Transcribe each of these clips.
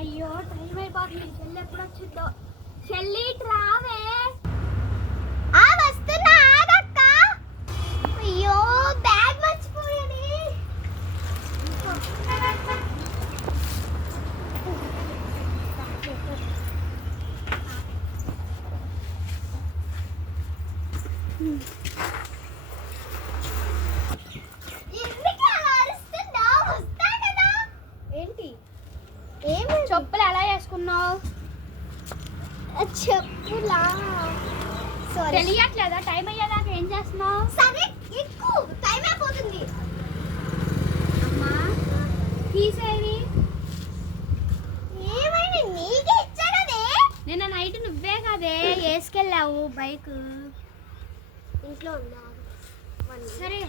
అయ్యో టైం అయిపోతుంది. చెల్లి ఎప్పుడు వచ్చిందో. చెల్లి రావే. వస్తున్నా ఆగక్క. అయ్యో బ్యాగ్ మర్చిపోయాని. చెప్పులు ఎలా వేసుకున్నావు? చెప్పులా తెలియట్లేదా? టైం అయ్యేదాకా ఏం చేస్తున్నావు? సరే ఎక్కువ టైం అయిపోతుంది. అమ్మా తీసేవి ఏమైనా నీకే ఇచ్చాడదే. నిన్న నైట్ నువ్వే కదే వేసుకెళ్ళావు బైక్. ఇంట్లో ఉన్నా. సరే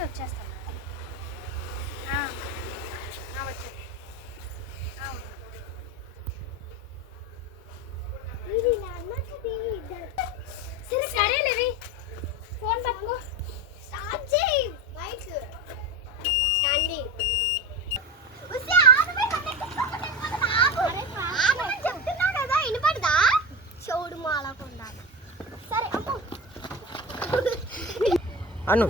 వచ్చేస్తాను. సరేలేవి ఫోన్ పట్టుకో. స్టార్ట్ చేయి బైక్. స్టాండింగ్. చెప్తున్నా కదా వినపడదా? చౌడు మాలకుండా. సరే అను